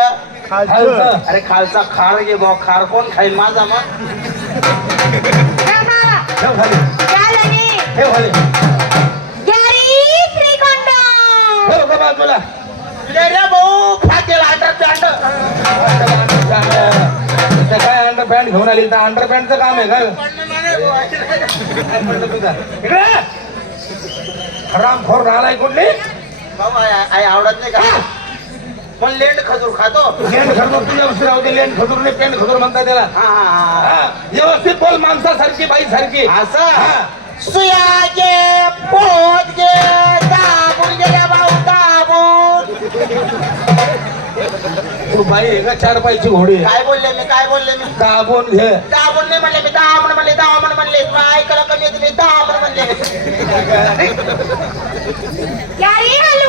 અરે ખાલસા ખાર કે બો ખાર કોણ ખાઈ માં જામ રામ ખોર રાલાય કોણ નહીં આવડત નહીં पण लेंड खजूर खातो लेंड खजूर तू व्यवस्थित राहू दे लेंड खजूर ने पेंड खजूर म्हणता त्याला व्यवस्थित बोल माणसासारखी बाई सारखी असा सुयाचे पोत गे दाबून गेल्या भाऊ दाबून तू बाई एका चार बाईची घोडी काय बोलले मी काय बोलले मी दाबून घे दाबून नाही म्हणले मी दाबून म्हणले दाबून म्हणले ऐकलं कमी तुम्ही दाबून म्हणले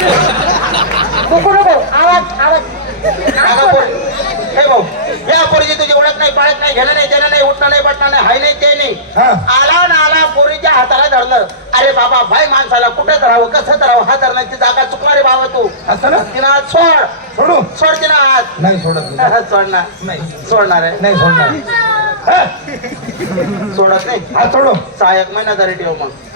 तुझी ओळख नाही पाळत नाही सोडत नाही सोडत नाही सोडत नाही हाय नाही ते नाही आला ना आला नाही हाताला धरलं अरे बाबा भाई माणसाला सोडत नाही सोडत नाही सोडत जागा चुकणारे बाबा तू नाही आज सोड सोडू सोड सोडत आज नाही सोडणार सोडत नाही सोडणार सोडत नाही ठेव मग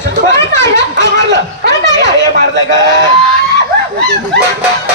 का